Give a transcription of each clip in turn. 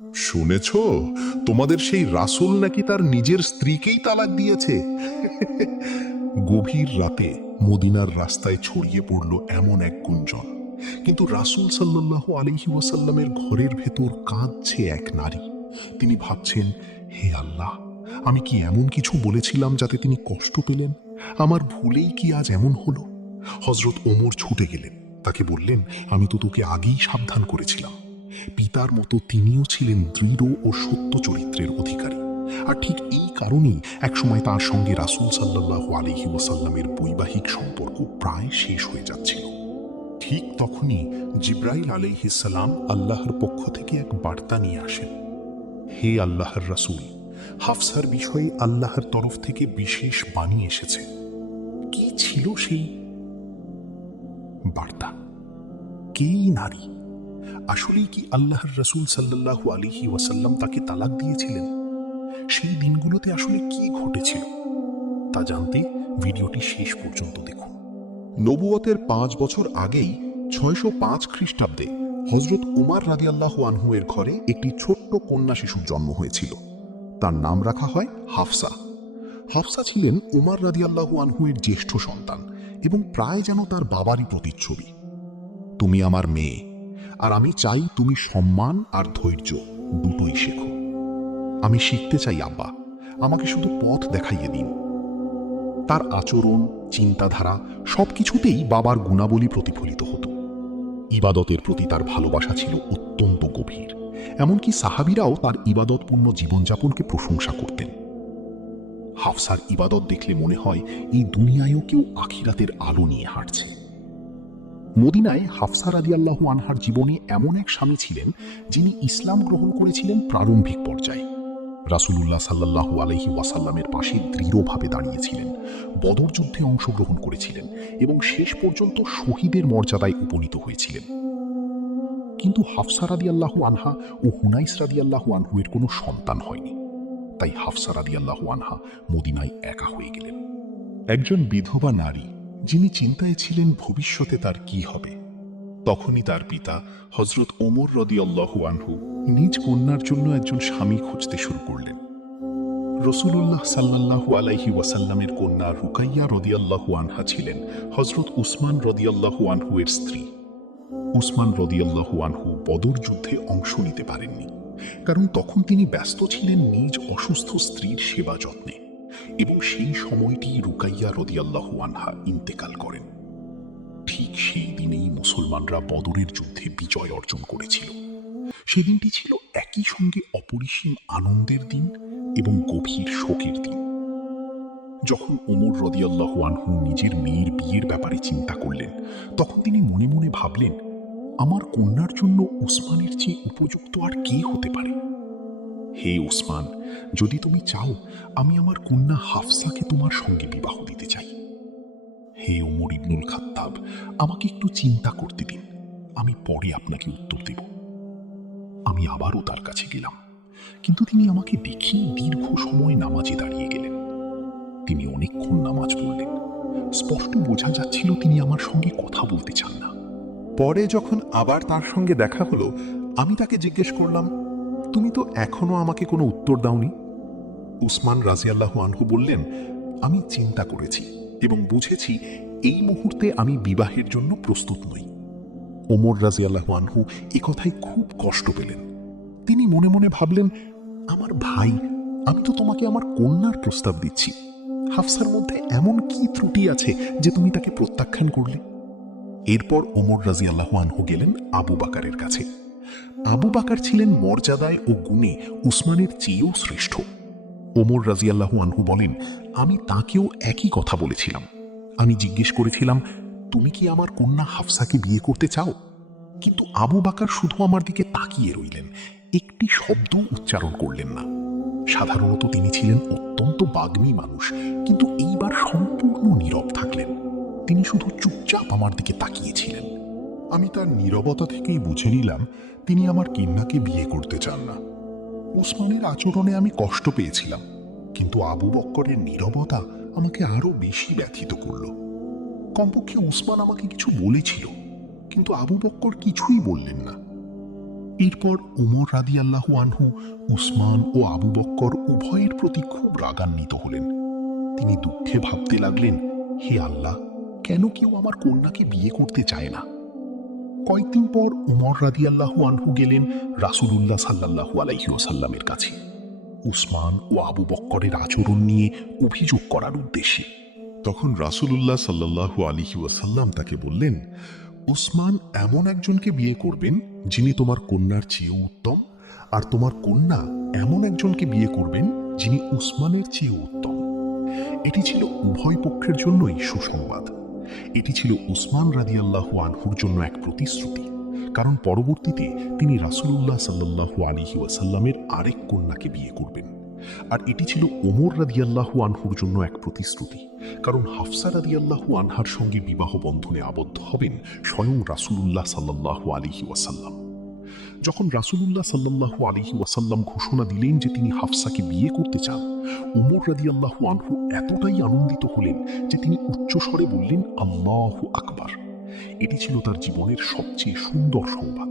শুনেছ, তোমাদের সেই রাসূল নাকি তার নিজের স্ত্রীকেই তালাক দিয়েছে। গভীর রাতে মদিনার রাস্তায় ছড়িয়ে পড়ল এমন এক গুঞ্জন, কিন্তু রাসূল সাল্লাল্লাহু আলাইহি ওয়াসাল্লামের ঘরের ভেতর কাঁদছে এক নারী। তিনি ভাবছেন, হে আল্লাহ, আমি কি এমন কিছু বলেছিলাম যাতে তিনি কষ্ট পেলেন? আমার ভুলেই কি আজ এমন হলো? হযরত ওমর ছুটে গেলেন, তাকে বললেন, আমি তো তোকে আগেই সাবধান করেছিলাম। পিতার মতো তিনিও ছিলেন দৃঢ় ও সত্য চরিত্রের অধিকারী, আর ঠিক এই কারণেই একসময় তার সঙ্গে রাসূল সাল্লাল্লাহু আলাইহি ওয়াসাল্লামের বৈবাহিক সম্পর্ক প্রায় শেষ হয়ে যাচ্ছিল। ঠিক তখনই জিবরাইল আলাইহিস সালাম আল্লাহর পক্ষ থেকে এক বার্তা নিয়ে আসেন। হে আল্লাহর রাসূল, হাফসার বিষয়ে আল্লাহর তরফ থেকে বিশেষ বাণী এসেছে। কি ছিল সেই বার্তা? কেই নারী? আসলেই কি আল্লাহর রাসূল সাল্লাল্লাহু আলাইহি ওয়াসাল্লাম তাকে তালাক দিয়েছিলেন? সেই দিনগুলোতে আসলে কি ঘটেছিল তা জানতে ভিডিওটি শেষ পর্যন্ত দেখুন। নবুয়তের 5 বছর আগেই 605 খ্রিস্টাব্দে হযরত উমর রাদিয়াল্লাহু আনহু এর ঘরে একটি ছোট্ট কন্যা শিশুর জন্ম হয়েছিল। তার নাম রাখা হয় হাফসা। হাফসা ছিলেন উমর রাদিয়াল্লাহু আনহু এর জ্যেষ্ঠ সন্তান এবং প্রায় যেন তার বাবারই প্রতিচ্ছবি। তুমি আমার মেয়ে, আর আমি চাই তুমি সম্মান আর ধৈর্য দুটোই শেখো। আমি শিখতে চাই আব্বা, আমাকে শুধু পথ দেখাইয়ে দিন। তার আচরণ, চিন্তাধারা সবকিছুতেই বাবার গুণাবলী প্রতিফলিত হতো। ইবাদতের প্রতি তার ভালোবাসা ছিল অত্যন্ত গভীর, এমনকি সাহাবীরাও তার ইবাদতপূর্ণ জীবনযাপনকে প্রশংসা করতেন। হাফসার ইবাদত দেখলে মনে হয় এই দুনিয়ায়ও কেউ আখিরাতের আলো নিয়ে হাঁটছে। মদিনায় হাফসা রাদিয়াল্লাহু আনহার জীবনে এমন এক স্বামী ছিলেন যিনি ইসলাম গ্রহণ করেছিলেন প্রারম্ভিক পর্যায়ে। রাসূলুল্লাহ সাল্লাল্লাহু আলাইহি ওয়াসাল্লামের পাশে দৃঢ়ভাবে দাঁড়িয়েছিলেন, বদর যুদ্ধে অংশগ্রহণ করেছিলেন এবং শেষ পর্যন্ত শহীদের মর্যাদায় উপনীত হয়েছিলেন। কিন্তু হাফসা রাদিয়াল্লাহু আনহা ও হুনাইস রাদিয়াল্লাহু আনহু এর কোনো সন্তান হয়নি। তাই হাফসা রাদিয়াল্লাহু আনহা মদিনায় একা হয়ে গেলেন, একজন বিধবা নারী যিনি চিন্তায় ছিলেন ভবিষ্যতে তার কি হবে। তখনই তার পিতা হযরত ওমর রাদিয়াল্লাহু আনহু নিজ কন্যার জন্য একজন স্বামী খুঁজতে শুরু করলেন। রাসূলুল্লাহ সাল্লাল্লাহু আলাইহি ওয়াসাল্লামের কন্যা রুকাইয়া রাদিয়াল্লাহু আনহা ছিলেন হযরত উসমান রাদিয়াল্লাহু আনহু এর স্ত্রী। উসমান রাদিয়াল্লাহু আনহু বদর যুদ্ধে অংশ নিতে পারেননি, কারণ তখন তিনি ব্যস্ত ছিলেন নিজ অসুস্থ স্ত্রীর সেবা যত্নে, এবং সেই সময়টি রুকাইয়া রাদিয়াল্লাহু আনহা ইন্তেকাল করেন। ঠিক সেই দিনেই মুসলমানরা বদরের যুদ্ধে বিজয় অর্জন করেছিল। সেদিনটি ছিল একই সঙ্গে অপরিসীম আনন্দের দিন এবং গভীর শোকের দিন। যখন ওমর রাদিয়াল্লাহু আনহু নিজের মেয়ের বিয়ের ব্যাপারে চিন্তা করলেন, তখন তিনি মনে মনে ভাবলেন, আমার কন্যার জন্য উসমানের চেয়ে উপযুক্ত আর কে হতে পারে? হে উসমান, যদি তুমি চাও, আমি আমার কন্যা হাফসাকে তোমার সঙ্গে বিবাহ দিতে চাই। হে ওমর ইবনুল খাত্তাব, আমাকে একটু চিন্তা করতে দিন, আমি পরে আপনাকে উত্তর দেব। আমি আবারও তার কাছে গেলাম, কিন্তু তিনি আমাকে দেখেই দীর্ঘ সময় নামাজে দাঁড়িয়ে গেলেন। তিনি অনেকক্ষণ নামাজ পড়লেন। স্পষ্ট বোঝা যাচ্ছিল তিনি আমার সঙ্গে কথা বলতে চান না। পরে যখন আবার তার সঙ্গে দেখা হলো, আমি তাকে জিজ্ঞেস করলাম, তুমি তো এখনো আমাকে কোনো উত্তর দাওনি। উসমান রাদিয়াল্লাহু আনহু বললেন, আমি চিন্তা করেছি এবং বুঝেছি এই মুহূর্তে আমি বিবাহের জন্য প্রস্তুত নই। ওমর রাদিয়াল্লাহু আনহু এই কথায় খুব কষ্ট পেলেন। তিনি মনে মনে ভাবলেন, আমার ভাই, আমি তো তোমাকে আমার কন্যার প্রস্তাব দিচ্ছি। হাফসার মধ্যে এমন কি ত্রুটি আছে যে তুমি তাকে প্রত্যাখ্যান করলে? এরপর ওমর রাদিয়াল্লাহু আনহু গেলেন আবু বাকারের কাছে। আবু বাকার ছিলেন মর্যাদায় ও গুণে উসমানের চেয়েও শ্রেষ্ঠ। ওমর রাদিয়াল্লাহু আনহু বলেন, আমি তাকেও একই কথা বলেছিলাম। আমি জিজ্ঞেস করেছিলাম, তুমি কি আমার কন্যা হাফসাকে বিয়ে করতে চাও? কিন্তু আবু বাকার শুধু আমার দিকে তাকিয়ে রইলেন, একটি শব্দ উচ্চারণ করলেন না। সাধারণত তিনি ছিলেন অত্যন্ত বাগ্মী মানুষ, কিন্তু এইবার সম্পূর্ণ নীরব থাকলেন। তিনি শুধু চুপচাপ আমার দিকে তাকিয়েছিলেন। আমি তার নীরবতা থেকেই বুঝে নিলাম তিনি আমার কন্যাকে বিয়ে করতে চান না। উসমানের আচরণে আমি কষ্ট পেয়েছিলাম, কিন্তু আবু বক্করের নীরবতা আমাকে আরো বেশি ব্যথিত করল। কমপক্ষে উসমান আমাকে কিছু বলেছিল, কিন্তু আবু বক্কর কিছুই বললেন না। এরপর উমর রাদিয়াল্লাহু আনহু উসমান ও আবু বক্কর উভয়ের প্রতি খুব রাগান্বিত হলেন। তিনি দুঃখে ভাবতে লাগলেন, হে আল্লাহ, কেন কেউ আমার কন্যাকে বিয়ে করতে চায় না? কয়েকদিন পর উমর রাদিয়াল্লাহু আনহু গেলেন রাসূলুল্লাহ সাল্লাল্লাহু আলাইহি ওয়াসাল্লামের কাছে উসমান ও আবু বক্করের আচরণ নিয়ে অভিযোগ করার উদ্দেশ্যে। তখন রাসূলুল্লাহ সাল্লাল্লাহু আলাইহি ওয়াসাল্লাম তাকে বললেন, উসমান এমন একজনকে বিয়ে করবেন যিনি তোমার কন্যার চেয়েও উত্তম, আর তোমার কন্যা এমন একজনকে বিয়ে করবেন যিনি উসমানের চেয়েও উত্তম। এটি ছিল উভয় পক্ষের জন্যই সুসংবাদ। এটি ছিল উসমান রাদিয়াল্লাহু আনহুর জন্য এক প্রতিশ্রুতি, কারণ পরবর্তীতে তিনি রাসূলুল্লাহ সাল্লাল্লাহু আলাইহি ওয়াসাল্লামের আরেক কন্যাকে বিয়ে করবেন। আর এটি ছিল ওমর রাদিয়াল্লাহু আনহুর জন্য এক প্রতিশ্রুতি, কারণ হাফসা রাদিয়াল্লাহু আনহার সঙ্গে বিবাহ বন্ধনে আবদ্ধ হবেন স্বয়ং রাসূলুল্লাহ সাল্লাল্লাহু আলাইহি ওয়াসাল্লাম। যখন রাসূলুল্লাহ সাল্লাল্লাহু আলাইহি ওয়াসাল্লাম ঘোষণা দিলেন যে তিনি হাফসাকে বিয়ে করতে চান, ওমর রাদিয়াল্লাহু আনহু এতটাই আনন্দিত হলেন যে তিনি উচ্চস্বরে বললেন, আল্লাহু আকবার। এটি ছিল তার জীবনের সবচেয়ে সুন্দর সংবাদ,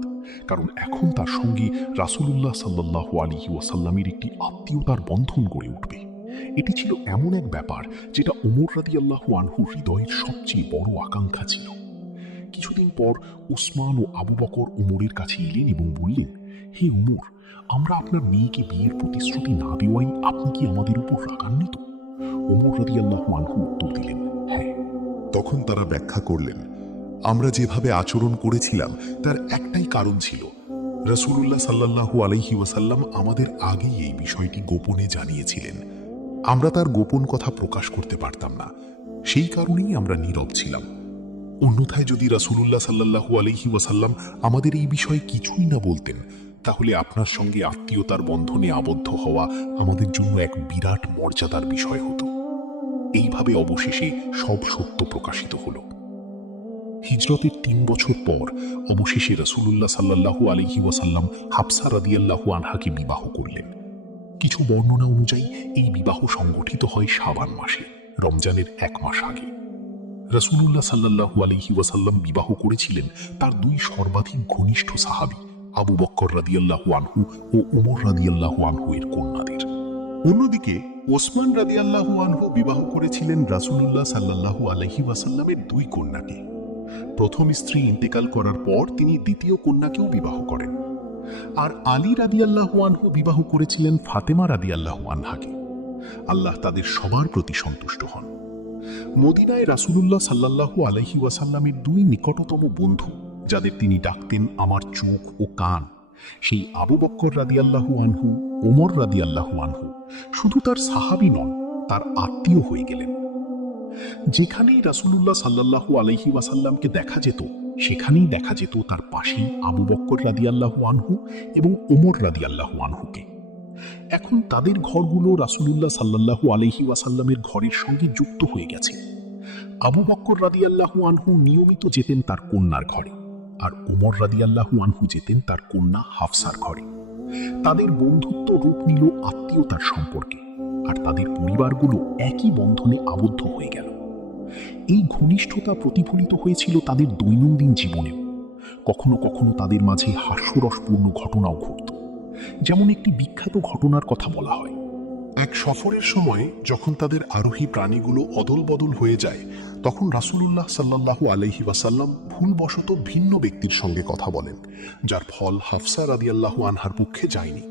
কারণ এখন তার সঙ্গে রাসূলুল্লাহ সাল্লাল্লাহু আলাইহি ওয়াসাল্লামের একটি আত্মীয়তার বন্ধন গড়ে উঠবে। এটি ছিল এমন এক ব্যাপার যেটা ওমর রাদিয়াল্লাহু আনহুর হৃদয়ের সবচেয়ে বড় আকাঙ্ক্ষা ছিল। কিছুদিন পর উসমান ও আবু বকর উমরের কাছে এলেন এবং বললেন, হে উমর, আমরা আপনার মেয়েকে বিয়ের প্রতিশ্রুতি না দেওয়াই আপনি কি আমাদের উপর রাগান্বিত? ওমর রাদিয়াল্লাহু আনহু উত্তর দিলেন, হ্যাঁ। তখন তারা ব্যাখ্যা করলেন, আমরা যেভাবে আচরণ করেছিলাম তার একটাই কারণ ছিল, রাসূলুল্লাহ সাল্লাল্লাহু আলাইহি ওয়াসাল্লাম আমাদের আগেই এই বিষয়টি গোপনে জানিয়েছিলেন। আমরা তার গোপন কথা প্রকাশ করতে পারতাম না, সেই কারণেই আমরা নীরব ছিলাম। অন্যথায় যদি রাসূলুল্লাহ সাল্লাল্লাহু আলাইহি ওয়াসাল্লাম আমাদের এই বিষয়ে কিছুই না বলতেন, তাহলে আপনার সঙ্গে আত্মীয়তার বন্ধনে আবদ্ধ হওয়া আমাদের জন্য এক বিরাট মর্যাদার বিষয় হতো। এইভাবে অবশেষে সব সত্য প্রকাশিত হলো। হিজরতের ৩ বছর পর অবশেষে রাসূলুল্লাহ সাল্লাল্লাহু আলাইহি ওয়াসাল্লাম হাফসা রাদিয়াল্লাহু আনহাকে বিবাহ করলেন। কিছু বর্ণনা অনুযায়ী এই বিবাহ সংগঠিত হয় শাবান মাসে, রমজানের ১ মাস আগে। রাসূলুল্লাহ সাল্লাল্লাহু আলাইহি ওয়াসাল্লাম বিবাহ করেছিলেন তার দুই সর্বাধিক ঘনিষ্ঠ সাহাবী আবু বকর রাদিয়াল্লাহু আনহু ও উমর রাদিয়াল্লাহু আনহু এর কন্যাদের। অন্যদিকে ওসমান রাদিয়াল্লাহু আনহু বিবাহ করেছিলেন রাসূলুল্লাহ সাল্লাল্লাহু আলাইহি ওয়াসাল্লামের দুই কন্যাকে। প্রথম স্ত্রী ইন্তেকাল করার পর তিনি দ্বিতীয় কন্যাকেও বিবাহ করেন। আর আলী রাদিয়াল্লাহু আনহু বিবাহ করেছিলেন ফাতেমা রাদিয়াল্লাহু আনহাকে। আল্লাহ তাদের সবার প্রতি সন্তুষ্ট হন। মদিনায় রাসূলুল্লাহ সাল্লাল্লাহু আলাইহি ওয়াসাল্লামের দুই নিকটতম বন্ধু, যাদের তিনি ডাকতেন আমার চোখ ও কান, সেই আবু বকর রাদিয়াল্লাহু আনহু, ওমর রাদিয়াল্লাহু আনহু শুধু তার সাহাবী নন, তার আত্মীয় হয়ে গেলেন। যেখানেই রাসূলুল্লাহ সাল্লাল্লাহু আলাইহি ওয়াসাল্লামকে দেখা যেত, সেখানেই দেখা যেত তার পাশেই আবু বকর রাদিয়াল্লাহু আনহু এবং ওমর রাদিয়াল্লাহু আনহুকে। এখন তাদের ঘরগুলো রাসূলুল্লাহ সাল্লাল্লাহু আলাইহি ওয়াসাল্লামের ঘরের সঙ্গে যুক্ত হয়ে গেছে। আবু বকর রাদিয়াল্লাহু আনহু নিয়মিত যেতেন তার কন্যার ঘরে, আর ওমর রাদিয়াল্লাহু আনহু যেতেন তার কন্যা হাফসার ঘরে। তাদের বন্ধুত্ব রূপ নিল আত্মীয়তার সম্পর্কে, আর তাদের পরিবারগুলো একই বন্ধনে আবদ্ধ হয়ে গেল। এই ঘনিষ্ঠতা প্রতিফলিত হয়েছিল তাদের দৈনন্দিন জীবনেও। কখনো কখনো তাদের মাঝে হাস্যরসপূর্ণ ঘটনাও ঘটত। যেমন একটি বিখ্যাত ঘটনার কথা বলা হয়। এক সফরের সময় যখন তাদের আরোহী প্রাণীগুলো অদল বদল হয়ে যায়, তখন রাসূলুল্লাহ সাল্লাল্লাহু আলাইহি ওয়াসাল্লাম ভুলবশত ভিন্ন ব্যক্তির সঙ্গে কথা বলেন, যার ফল হাফসা রাদিয়াল্লাহু আনহার পক্ষে যায়নি।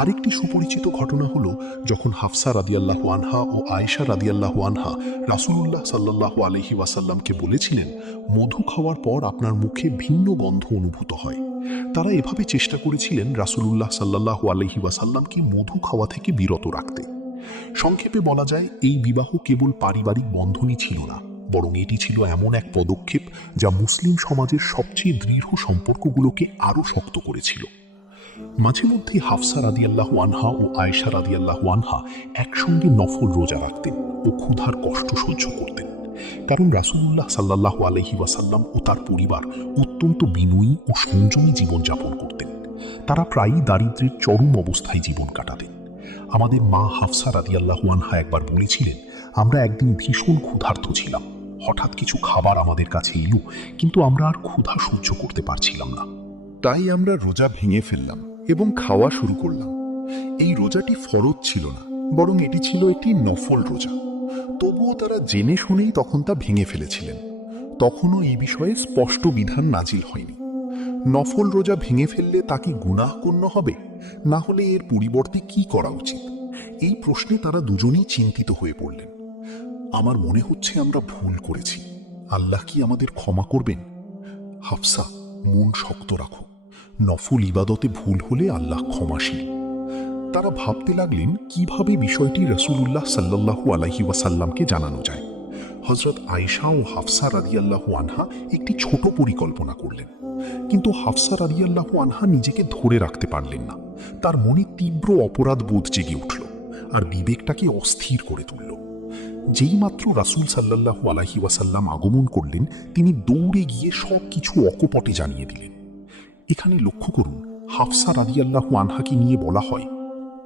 আরেকটি সুপরিচিত ঘটনা হলো যখন হাফসা রাদিয়াল্লাহু আনহা ও আয়েশা রাদিয়াল্লাহু আনহা রাসূলুল্লাহ সাল্লাল্লাহু আলাইহি ওয়াসাল্লামকে বলেছিলেন, মধু খাওয়ার পর আপনার মুখে ভিন্ন গন্ধ অনুভূত হয়। তারা এভাবে চেষ্টা করেছিলেন রাসূলুল্লাহ সাল্লাল্লাহু আলাইহি ওয়াসাল্লামকে মধু খাওয়া থেকে বিরত রাখতে। সংক্ষেপে বলা যায়, এই বিবাহ কেবল পারিবারিক বন্ধনই ছিল না, বরং এটি ছিল এমন এক পদক্ষেপ যা মুসলিম সমাজের সবচেয়ে দৃঢ় সম্পর্কগুলোকে আরও শক্ত করেছিল। মাঝে মধ্যে হাফসা রাদিয়াল্লাহু আনহা ও আয়েশা রাদিয়াল্লাহু আনহা একসঙ্গে নফল রোজা রাখতেন ও ক্ষুধার কষ্ট সহ্য করতেন, কারণ রাসূলুল্লাহ সাল্লাল্লাহু আলাইহি ওয়াসাল্লাম ও তার পরিবার অত্যন্ত বিনয়ী ও সংযমী জীবনযাপন করতেন। তারা প্রায়ই দারিদ্র্যের চরম অবস্থায় জীবন কাটাতেন। আমাদের মা হাফসা রাদিয়াল্লাহু আনহা একবার বলেছিলেন, আমরা একদিন ভীষণ ক্ষুধার্ত ছিলাম। হঠাৎ কিছু খাবার আমাদের কাছে এলো, কিন্তু আমরা আর ক্ষুধা সহ্য করতে পারছিলাম না। তাই আমরা রোজা ভেঙে ফেললাম এবং খাওয়া শুরু করলাম। এই রোজাটি ফরজ ছিল না, বরং এটি ছিল একটি নফল রোজা। তবুও তারা জেনে শুনেই তখন তা ভেঙে ফেলেছিলেন। তখনও এই বিষয়ে স্পষ্ট বিধান নাজিল হয়নি। নফল রোজা ভেঙে ফেললে তা কি গুনাহ গণ্য হবে, না হলে এর পরিবর্তে কি করা উচিত? এই প্রশ্নে তারা দুজনেই চিন্তিত হয়ে পড়লেন। আমার মনে হচ্ছে আমরা ভুল করেছি। আল্লাহ কি আমাদের ক্ষমা করবেন? হাফসা, মন শক্ত রাখো। নফল ইবাদতে ভুল হলে আল্লাহ ক্ষমাশীল। তারা ভাবতে লাগলেন কিভাবে বিষয়টি রাসূলুল্লাহ সাল্লাল্লাহু আলাইহি ওয়াসাল্লামকে জানানো যায়। হযরত আয়েশা ও হাফসা রাদিয়াল্লাহু আনহা একটি ছোট পরিকল্পনা করলেন। কিন্তু হাফসা রাদিয়াল্লাহু আনহা নিজেকে ধরে রাখতে পারলেন না। তার মনে তীব্র অপরাধ বোধ জেগে উঠল আর বিবেকটাকে অস্থির করে তুলল। যেই মাত্র রাসূল সাল্লাল্লাহু আলাইহি ওয়াসাল্লাম আগমন করলেন, তিনি দৌড়ে গিয়ে সবকিছু অকপটে জানিয়ে দিলেন। এখানে লক্ষ্য করুন, হাফসা রাদিয়াল্লাহু আনহাকে নিয়ে বলা হয়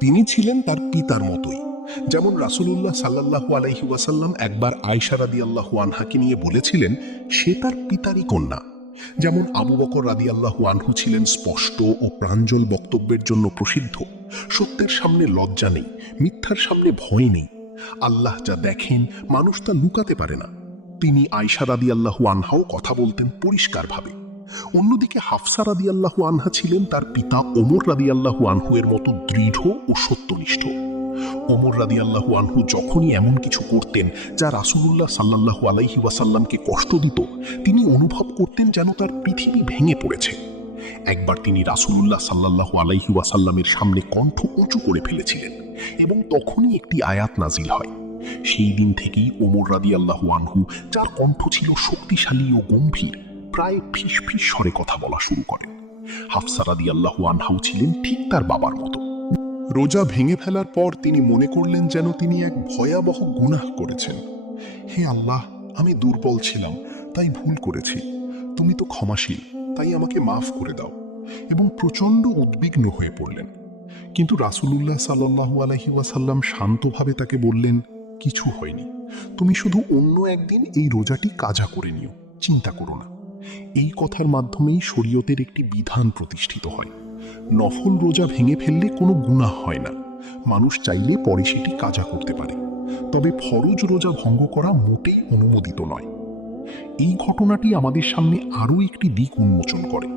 তিনি ছিলেন তার পিতার মতোই। যেমন রাসূলুল্লাহ সাল্লাল্লাহু আলাইহি ওয়াসাল্লাম একবার আয়েশা রাদিয়াল্লাহু আনহাকে নিয়ে বলেছিলেন সে তার পিতারই কন্যা। যেমন আবু বকর রাদিয়াল্লাহু আনহু ছিলেন স্পষ্ট ও প্রাঞ্জল বক্তব্যের জন্য প্রসিদ্ধ। সত্যের সামনে লজ্জা নেই, মিথ্যার সামনে ভয় নেই। আল্লাহ যা দেখেন মানুষ তা লুকাতে পারে না। তিনি আয়েশা রাদিয়াল্লাহু আনহাও কথা বলতেন পরিষ্কারভাবে। অন্যদিকে হাফসা রাদিয়াল্লাহু আনহা ছিলেন তার পিতা ওমর রাদিয়াল্লাহু আনহু এর মতো দৃঢ় ও সত্যনিষ্ঠ। ওমর রাদিয়াল্লাহু আনহু যখনই এমন কিছু করতেন যা রাসূলুল্লাহ সাল্লাল্লাহু আলাইহি ওয়াসাল্লামকে কষ্ট দিত, তিনি অনুভব করতেন যেন তার পৃথিবী ভেঙে পড়েছে। একবার তিনি রাসূলুল্লাহ সাল্লাল্লাহু আলাইহি ওয়াসাল্লামের সামনে কণ্ঠ উঁচু করে ফেলেছিলেন এবং তখনই একটি আয়াত নাজিল হয়। সেই দিন থেকেই ওমর রাদিয়াল্লাহু আনহু, যার কণ্ঠ ছিল শক্তিশালী ও গম্ভীর, প্রায় ফিস ফিস স্বরে কথা বলা শুরু করেন। হাফসা রাদিয়াল্লাহু আনহাও ছিলেন ঠিক তার বাবার মতো। রোজা ভেঙে ফেলার পর তিনি মনে করলেন যেন তিনি এক ভয়াবহ গুনাহ করেছেন। হে আল্লাহ, আমি দুর্বল ছিলাম, তাই ভুল করেছি। তুমি তো ক্ষমাশীল, তাই আমাকে মাফ করে দাও। এবং প্রচণ্ড উদ্বিগ্ন হয়ে পড়লেন। কিন্তু রাসূলুল্লাহ সাল্লাল্লাহু আলাইহি ওয়াসাল্লাম শান্তভাবে তাকে বললেন, কিছু হয়নি, তুমি শুধু অন্য একদিন এই রোজাটি কাজা করে নিও, চিন্তা করো না। এই কথার মাধ্যমেই শরীয়তের একটি বিধান প্রতিষ্ঠিত হয়। নফল রোজা ভেঙে ফেললে কোনো গুনাহ হয় না। মানুষ চাইলে পরে সেটি কাজা করতে পারে, তবে ফরজ রোজা ভঙ্গ করা মোটেই অনুমোদিত নয়। এই ঘটনাটি আমাদের সামনে আরও একটি দিক উন্মোচন করে।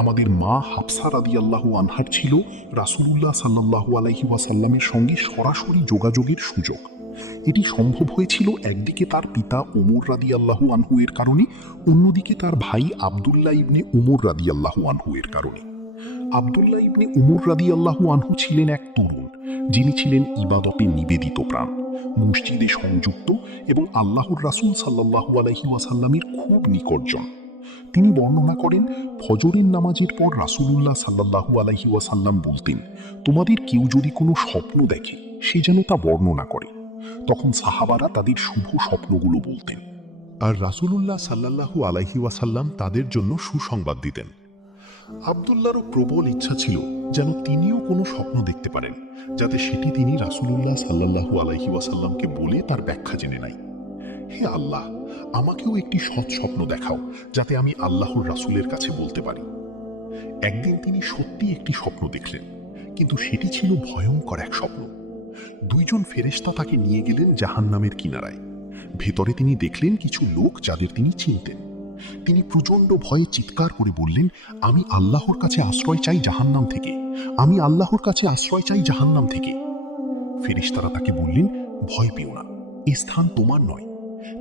আমাদের মা হাফসা রাদিয়াল্লাহু আনহার ছিল রাসূলুল্লাহ সাল্লাল্লাহু আলাইহি ওয়াসাল্লামের সঙ্গে সরাসরি যোগাযোগের সুযোগ। এটি সম্ভব হয়েছিল একদিকে তার পিতা ওমর রাদিয়াল্লাহু আনহু এর কারণে, অন্যদিকে তার ভাই আব্দুল্লাহ ইবনে উমর রাদিয়াল্লাহু আনহু এর কারণে। আব্দুল্লাহ ইবনে উমর রাদিয়াল্লাহু আনহু ছিলেন এক তরুণ, যিনি ছিলেন ইবাদতে নিবেদিত প্রাণ, মসজিদে সংযুক্ত এবং আল্লাহর রাসূল সাল্লাল্লাহু আলাইহি ওয়াসাল্লামের খুব নিকটজন। তিনি বর্ণনা করেন, ফজরের নামাজের পর রাসূলুল্লাহ সাল্লাল্লাহু আলাইহি ওয়াসাল্লাম বলতেন, তোমাদের কেউ যদি কোনো স্বপ্ন দেখে সে যেন তা বর্ণনা করে। তখন সাহাবারা তাদের শুভ স্বপ্নগুলো বলতেন, আর রাসূলুল্লাহ সাল্লাল্লাহু আলাইহি ওয়াসাল্লাম তাদের জন্য সুসংবাদ দিতেন। আব্দুল্লাহরও প্রবল ইচ্ছা ছিল যেন তিনিও কোনো স্বপ্ন দেখতে পারেন, যাতে সেটি তিনি রাসূলুল্লাহ সাল্লাল্লাহু আলাইহি ওয়াসাল্লামকে বলে তার ব্যাখ্যা জেনে নেয়। হে আল্লাহ, আমাকেও একটি সৎ স্বপ্ন দেখাও, যাতে আমি আল্লাহর রাসূলের কাছে বলতে পারি। একদিন তিনি সত্যি একটি স্বপ্ন দেখলেন, কিন্তু সেটি ছিল ভয়ঙ্কর এক স্বপ্ন। দুইজন ফেরেশতা তাকে নিয়ে গেলেন জাহান্নামের কিনারায়। ভেতরে তিনি দেখলেন কিছু লোক যাদের তিনি চিনতেন। তিনি প্রচণ্ড ভয়ে চিৎকার করে বললেন, আমি আল্লাহর কাছে আশ্রয় চাই জাহান্নাম থেকে, আমি আল্লাহর কাছে আশ্রয় চাই জাহান্নাম থেকে। ফেরেশতারা তাকে বললেন, ভয় পেও না, এ স্থান তোমার নয়।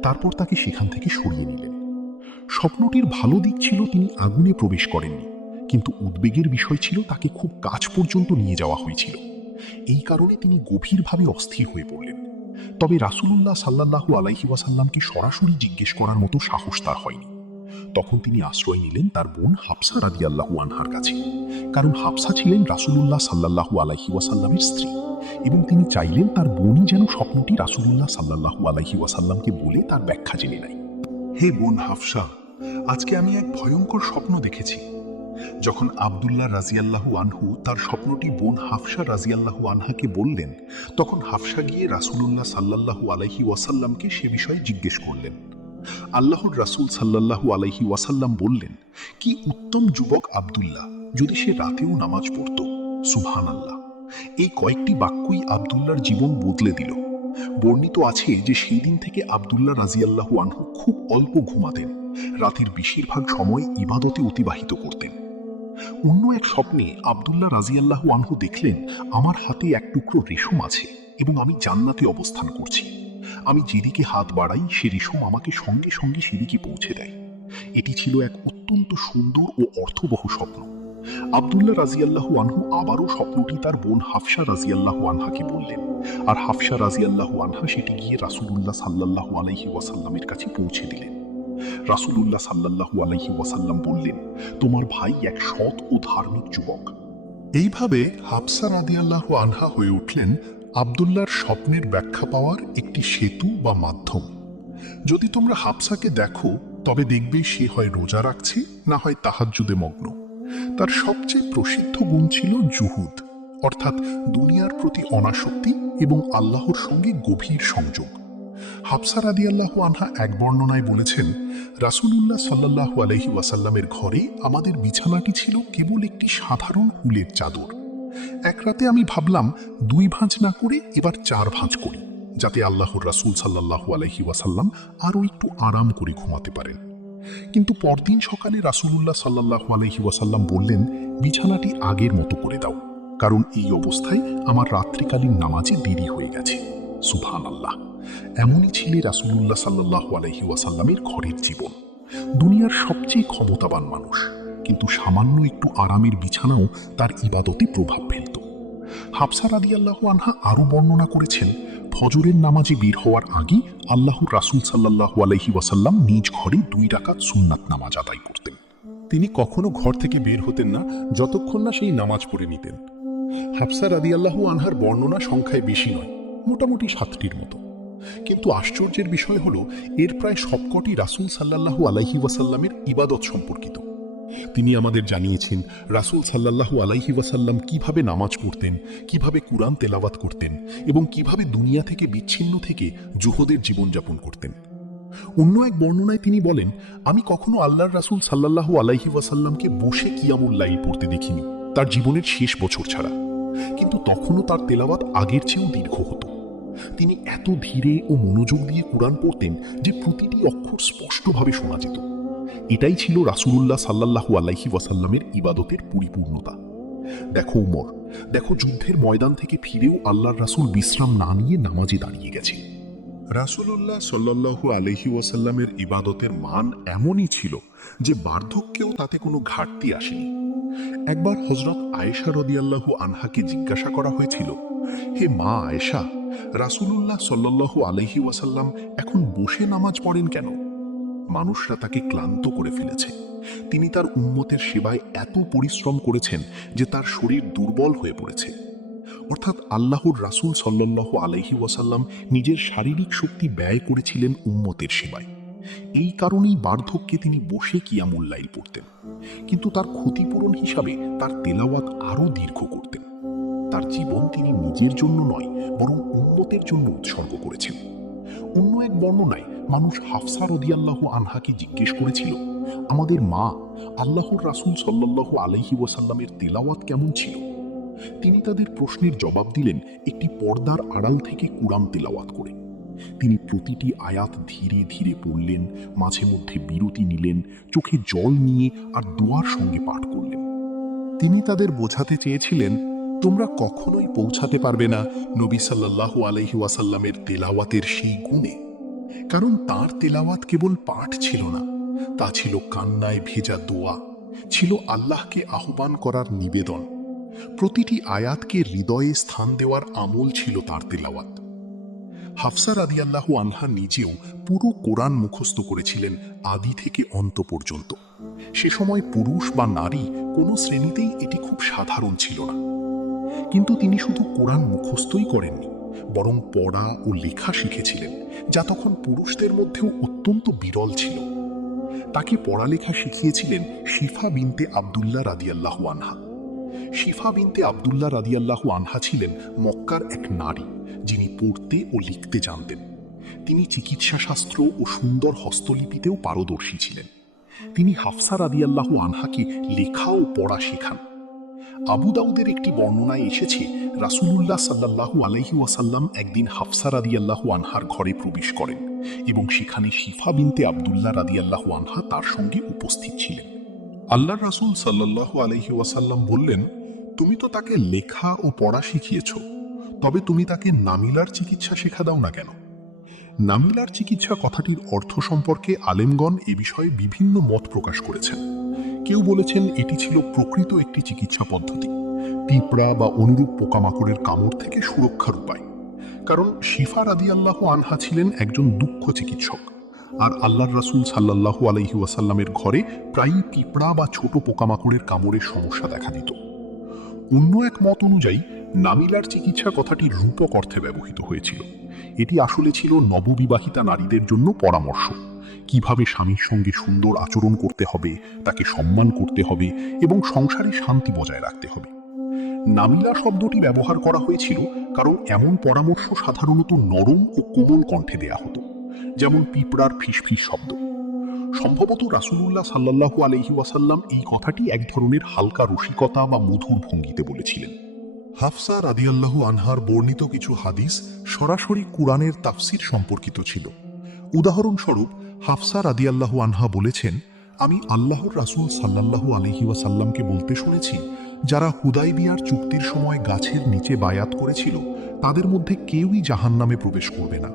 তারপর তাকে সেখান থেকে সরিয়ে নিলেন। স্বপ্নটির ভালো দিক ছিল তিনি আগুনে প্রবেশ করেননি, কিন্তু উদ্বেগের বিষয় ছিল তাকে খুব কাছ পর্যন্ত নিয়ে যাওয়া হয়েছিল। এই কারণে তিনি গভীরভাবে অস্থির হয়ে পড়লেন। তবে রাসূলুল্লাহ সাল্লাল্লাহু আলাইহি ওয়াসাল্লামকে সরাসরি জিজ্ঞেস করার মতো সাহস তার হয়নি। তখন তিনি আশ্রয় নিলেন তার বোন হাফসা রাদিয়াল্লাহু আনহার কাছে, কারণ হাফসা ছিলেন রাসূলুল্লাহ সাল্লাল্লাহু আলাইহি ওয়াসাল্লামের স্ত্রী এবং তিনি চাইলেন তার বোনই যেন স্বপ্নটি রাসূলুল্লাহ সাল্লাল্লাহু আলাইহি ওয়াসাল্লামকে বলে তার ব্যাখ্যা জেনে নেয়। হে বোন হাফসা, আজকে আমি এক ভয়ঙ্কর স্বপ্ন দেখেছি। যখন আব্দুল্লাহ রাদিয়াল্লাহু আনহু তার স্বপ্নটি বোন হাফসা রাদিয়াল্লাহু আনহাকে বললেন, তখন হাফসা গিয়ে রাসূলুল্লাহ সাল্লাল্লাহু আলাইহি ওয়াসাল্লামকে সে বিষয়ে জিজ্ঞেস করলেন। আল্লাহর রাসূল সাল্লাল্লাহু আলাইহি ওয়াসাল্লাম বললেন, কি উত্তম যুবক আব্দুল্লাহ! যদি সে রাতেও নামাজ পড়ত, সুবহানাল্লাহ। এই কয়েকটি বাক্যই আব্দুল্লাহর জীবন বদলে দিল। বর্ণিত আছে যে সেই দিন থেকে আব্দুল্লাহ রাদিয়াল্লাহু আনহু খুব অল্প ঘুমাতেন, রাতের বেশিরভাগ সময় ইবাদতে অতিবাহিত করতেন। অন্য এক স্বপ্নে আব্দুল্লাহ রাদিয়াল্লাহু আনহু দেখলেন, আমার হাতে এক টুকরো রেশম আছে এবং আমি জান্নাতে অবস্থান করছি। আমি যেদিকে হাত বাড়াই সে রেশম আমাকে সঙ্গে সঙ্গে সেদিকে পৌঁছে দেয়। এটি ছিল এক অত্যন্ত সুন্দর ও অর্থবহ স্বপ্ন। আব্দুল্লাহ রাদিয়াল্লাহু আনহু আবারও স্বপ্নটি তার বোন হাফসা রাদিয়াল্লাহু আনহাকে বললেন, আর হাফসা রাদিয়াল্লাহু আনহা সেটি গিয়ে রাসূলুল্লাহ সাল্লাল্লাহু আলাইহি ওয়াসাল্লামের কাছে পৌঁছে দিলেন। রাসূলুল্লাহ সাল্লাল্লাহু আলাইহি ওয়াসাল্লাম বললেন, তোমার ভাই এক সৎ ও ধার্মিক যুবক। এইভাবে হাফসা রাদিয়াল্লাহু আনহা হয়ে উঠলেন আব্দুল্লাহর স্বপ্নের ব্যাখ্যা পাওয়ার একটি সেতু বা মাধ্যম। যদি তোমরা হাফসাকে দেখো তবে দেখবে সে হয় রোজা রাখছে, না হয় তাহাজ্জুদে মগ্ন। তার সবচেয়ে প্রসিদ্ধ গুণ ছিল জুহুদ, অর্থাৎ দুনিয়ার প্রতি অনাসক্তি এবং আল্লাহর সঙ্গে গভীর সংযোগ। হাফসা রাদিয়াল্লাহু আনহা এক বর্ণনায় বলেছেন, রাসূলুল্লাহ সাল্লাল্লাহু আলাইহি ওয়াসাল্লামের ঘরে আমাদের বিছানাটি ছিল কেবল একটি সাধারণ উলের চাদর। এক রাতে আমি ভাবলাম 2 ভাঁজ না করে এবার 4 ভাঁজ করি, যাতে আল্লাহর রাসূল সাল্লাল্লাহু আলাইহি ওয়াসাল্লাম আরও একটু আরাম করে ঘুমাতে পারেন। কিন্তু পরদিন সকালে রাসূলুল্লাহ সাল্লাল্লাহু আলাইহি ওয়াসাল্লাম বললেন, বিছানাটি আগের মতো করে দাও, কারণ এই অবস্থায় আমার রাত্রিকালীন নামাজে দেরি হয়ে গেছে। সুবহানাল্লাহ। এমনই ছিল রাসূলুল্লাহ সাল্লাল্লাহু আলাইহি ওয়াসাল্লামের ঘরের জীবন। দুনিয়ার সবচেয়ে ক্ষমতাবান মানুষ, কিন্তু সামান্য একটু আরামের বিছানাও তার ইবাদতে প্রভাব ফেলত। হাফসা রাদিয়াল্লাহু আনহা আরও বর্ণনা করেছেন, ফজরের নামাজে বের হওয়ার আগে আল্লাহর রাসূল সাল্লাল্লাহু আলাইহি ওয়াসাল্লাম নিজ ঘরে 2 রাকাত সুন্নাত নামাজ আদায় করতেন। তিনি কখনো ঘর থেকে বের হতেন না যতক্ষণ না সেই নামাজ পড়ে নিতেন। হাফসা রাদিয়াল্লাহু আনহার বর্ণনা সংখ্যায় বেশি নয়, মোটামুটি 7টির মতো। কিন্তু আশ্চর্যের বিষয় হলো এর প্রায় সবকটি রাসূল সাল্লাল্লাহু আলাইহি ওয়াসাল্লামের ইবাদত সম্পর্কিত। তিনি আমাদের জানিয়েছেন রাসূল সাল্লাল্লাহু আলাইহি ওয়াসাল্লাম কিভাবে নামাজ পড়তেন, কিভাবে কুরআন তেলাওয়াত করতেন এবং কিভাবে দুনিয়া থেকে বিচ্ছিন্ন থেকে জুহুদের জীবনযাপন করতেন। অন্য এক বর্ণনায় তিনি বলেন, আমি কখনো আল্লাহর রাসূল সাল্লাল্লাহু আলাইহি ওয়াসাল্লামকে বসে কিয়ামুল লাইল পড়তে দেখিনি, তার জীবনের শেষ বছর ছাড়া। কিন্তু তখনও তার তেলাওয়াত আগের চেয়েও দীর্ঘ হতো। তিনি এত ধীরে ও মনোযোগ দিয়ে কুরআন পড়তেন যে প্রতিটি অক্ষর স্পষ্টভাবে শোনা যেত। এটাই ছিল রাসূলুল্লাহ সাল্লাল্লাহু আলাইহি ওয়াসাল্লামের ইবাদতের পরিপূর্ণতা। দেখো উমর, দেখো যুদ্ধের ময়দান থেকে ফিরেও আল্লাহর রাসূল বিশ্রাম না নিয়ে নামাজে দাঁড়িয়ে গেছে। রাসূলুল্লাহ সাল্লাল্লাহু আলাইহি ওয়াসাল্লামের ইবাদতের মান এমনই ছিল যে বার্ধক্যেও তাতে কোনো ঘাটতি আসেনি। একবার হযরত আয়েশা রাদিয়াল্লাহু আনহাকে জিজ্ঞাসা করা হয়েছিল, হে মা আয়েশা, রাসূলুল্লাহ সাল্লাল্লাহু আলাইহি ওয়াসাল্লাম এখন বসে নামাজ পড়েন কেন? মানুষরা তাকে ক্লান্ত করে ফেলেছে। তিনি তার উম্মতের সেবায় এত পরিশ্রম করেছেন যে তার শরীর দুর্বল হয়ে পড়েছে। অর্থাৎ আল্লাহর রাসূল সাল্লাল্লাহু আলাইহি ওয়াসাল্লাম নিজের শারীরিক শক্তি ব্যয় করেছিলেন উম্মতের সেবায়। এই কারণেই বার্ধক্যে তিনি বসে কিয়ামুল লাইল পড়তেন, কিন্তু তার ক্ষতিপূরণ হিসাবে তার তেলাওয়াত আরও দীর্ঘ করতেন। তার জীবন তিনি নিজের জন্য নয় বরং উম্মতের জন্য উৎসর্গ করেছেন। অন্য এক বর্ণনায় মানুষ হাফসা রাদিয়াল্লাহু আনহাকে জিজ্ঞেস করেছিল, আমাদের মা আল্লাহর রাসূল সাল্লাল্লাহু আলাইহি ওয়াসাল্লামের তেলাওয়াত কেমন ছিল? তিনি তাদের প্রশ্নের জবাব দিলেন একটি পর্দার আড়াল থেকে কুরআন তেলাওয়াত করে। তিনি প্রতিটি আয়াত ধীরে ধীরে পড়লেন, মাঝে মধ্যে বিরতি নিলেন, চোখে জল নিয়ে আর দোয়ার সঙ্গে পাঠ করলেন। তিনি তাদের বোঝাতে চেয়েছিলেন, তোমরা কখনোই পৌঁছাতে পারবে না নবী সাল্লাল্লাহু আলাইহি ওয়াসাল্লামের তেলাওয়াতের সেই গুণে, কারণ তার তেলাওয়াত কেবল পাঠ ছিল না, তা ছিল কান্নায় ভেজা দোয়া, ছিল আল্লাহকে আহ্বান করার নিবেদন। প্রতিটি আয়াতকে হৃদয়ে স্থান দেওয়ার আমল ছিল তার তেলাওয়াত। হাফসা রাদিয়াল্লাহু আনহা নিজেও পুরো কোরআন মুখস্থ করেছিলেন আদি থেকে অন্ত পর্যন্ত। সে সময় পুরুষ বা নারী কোনো শ্রেণীতেই এটি খুব সাধারণ ছিল না। কিন্তু তিনি শুধু কোরআন মুখস্থই করেননি, বরং পড়া ও লেখা শিখেছিলেন, যা তখন পুরুষদের মধ্যেও অত্যন্ত বিরল ছিল। তাকে পড়ালেখা শিখিয়েছিলেন শিফা বিনতে আব্দুল্লাহ রাদিয়াল্লাহু আনহা। শিফা বিনতে আব্দুল্লাহ রাদিয়াল্লাহু আনহা ছিলেন মক্কার এক নারী, যিনি পড়তে ও লিখতে জানতেন। তিনি চিকিৎসা শাস্ত্র ও সুন্দর হস্তলিপিতেও পারদর্শী ছিলেন। তিনি হাফসা রাদিয়াল্লাহু আনহাকে লেখা ও পড়া শেখান। আবু দাউদের একটি বর্ণনায় এসেছে, রাসূলুল্লাহ সাল্লাল্লাহু আলাইহি ওয়াসাল্লাম একদিন হাফসা রাদিয়াল্লাহু আনহার ঘরে প্রবেশ করেন এবং সেখানে শিফা বিনতে আব্দুল্লাহ রাদিয়াল্লাহু আনহা তার সঙ্গে উপস্থিত ছিলেন। আল্লাহর রাসূল সাল্লাল্লাহু আলাইহি ওয়াসাল্লাম বললেন, তুমি তো তাকে লেখা ও পড়া শিখিয়েছ, তবে তুমি তাকে নামিলার চিকিৎসা শেখা দাও না কেন? নামিলার চিকিৎসা কথাটির অর্থ সম্পর্কে আলেমগণ এ বিষয়ে বিভিন্ন মত প্রকাশ করেছেন। কেউ বলেছেন এটি ছিল প্রকৃত একটি চিকিৎসা পদ্ধতি, পিঁপড়া বা অনুরূপ পোকামাকড়ের কামড় থেকে সুরক্ষার উপায়। কারণ শিফা রাদিয়াল্লাহু আনহা ছিলেন একজন দুঃখ চিকিৎসক, আর আল্লাহর রাসূল সাল্লাল্লাহু আলাইহি ওয়াসাল্লামের ঘরে প্রায়ই পিঁপড়া বা ছোট পোকামাকড়ের কামড়ের সমস্যা দেখা দিত। অন্য এক মত অনুযায়ী নামিলার চিকিৎসা কথাটি রূপক অর্থে ব্যবহৃত হয়েছিল। এটি আসলে ছিল নববিবাহিতা নারীদের জন্য পরামর্শ, কিভাবে স্বামীর সঙ্গে সুন্দর আচরণ করতে হবে, তাকে সম্মান করতে হবে এবং সংসারে শান্তি বজায় রাখতে হবে। নামিলা শব্দটি ব্যবহার করা হয়েছিল কারণ এমন পরামর্শ সাধারণত নরম ও কোমল কণ্ঠে দেয়া হতো, যেমন পিঁপড়ার ফিসফিস শব্দ। সম্ভবত রাসূলুল্লাহ সাল্লাল্লাহু আলাইহি ওয়াসাল্লাম এই কথাটি এক ধরনের হালকা রসিকতা বা মধুর ভঙ্গিতে বলেছিলেন। হাফসা রাদিয়াল্লাহু আনহার বর্ণিত কিছু হাদিস সরাসরি কুরআনের তাফসীর সম্পর্কিত ছিল। উদাহরণস্বরূপ, হাফসা রাদিয়াল্লাহু আনহা বলেছেন, আমি আল্লাহর রাসূল সাল্লাল্লাহু আলাইহি ওয়াসাল্লামকে বলতে শুনেছি, যারা হুদায়বিয়ার চুক্তির সময় গাছের নিচে বায়াত করেছিল তাদের মধ্যে কেউই জাহান্নামে প্রবেশ করবে না।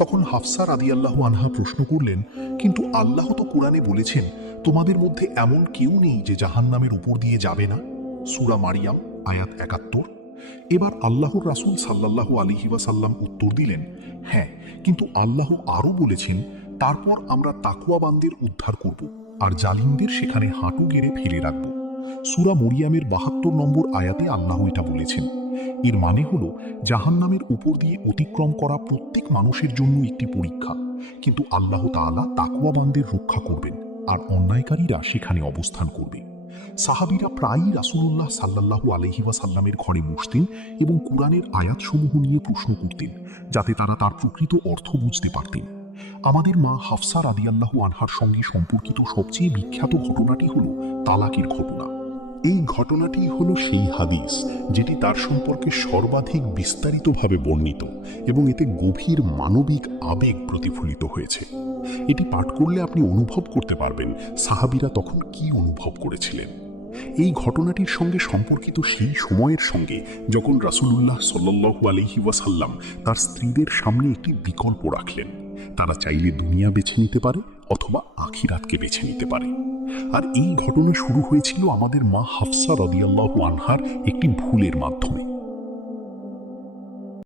তখন হাফসা রাদিয়াল্লাহু আনহা প্রশ্ন করলেন, কিন্তু আল্লাহ তো কুরআনে বলেছেন তোমাদের মধ্যে এমন কেউ নেই যে জাহান্নামের উপর দিয়ে যাবে না। সূরা মারিয়াম আয়াত ৭১। এবার আল্লাহর রাসূল সাল্লাল্লাহু আলাইহি ওয়াসাল্লাম উত্তর দিলেন, হ্যাঁ, কিন্তু আল্লাহ আরও বলেছেন, তারপর আমরা তাকওয়াবানদের উদ্ধার করব আর জালিমদের সেখানে হাঁটু গেড়ে ফেলে রাখব। সূরা মরিয়ামের ৭২ নম্বর আয়াতে আল্লাহ এটা বলেছেন। এর মানে হলো, জাহান্নামের উপর দিয়ে অতিক্রম করা প্রত্যেক মানুষের জন্য একটি পরীক্ষা, কিন্তু আল্লাহ তাআলা তাকওয়াবানদের রক্ষা করবেন আর অন্যায়কারীরা সেখানে অবস্থান করবে। সাহাবীরা প্রায়ই রাসূলুল্লাহ সাল্লাল্লাহু আলাইহি ওয়াসাল্লামের ঘরে বসতেন এবং কুরআনের আয়াতসমূহ নিয়ে প্রশ্ন করতেন, যাতে তারা তার প্রকৃত অর্থ বুঝতে পারতেন। আমাদের মা হাফসা রাদিয়াল্লাহু আনহার সঙ্গে সম্পর্কিত সবচেয়ে বিখ্যাত ঘটনাটি হল তালাকের ঘটনা। এই ঘটনাটি হলো সেই হাদিস যেটি তার সম্পর্কে সর্বাধিক বিস্তারিতভাবে বর্ণিত এবং এতে গভীর মানবিক আবেগ প্রতিফলিত হয়েছে। এটি পাঠ করলে আপনি অনুভব করতে পারবেন সাহাবীরা তখন কি অনুভব করেছিলেন। এই ঘটনাটির সঙ্গে সম্পর্কিত সেই সময়ের সঙ্গে যখন রাসূলুল্লাহ সাল্লাল্লাহু আলাইহি ওয়াসাল্লাম তার স্ত্রীদের সামনে একটি বিকল্প রাখলেন। তারা চাইলে দুনিয়া বেছে নিতে পারে অথবা আখিরাতকে বেছে নিতে পারে। আর এই ঘটনা শুরু হয়েছিল আমাদের মা হাফসা রাদিয়াল্লাহু আনহার একটি ভুলের মাধ্যমে।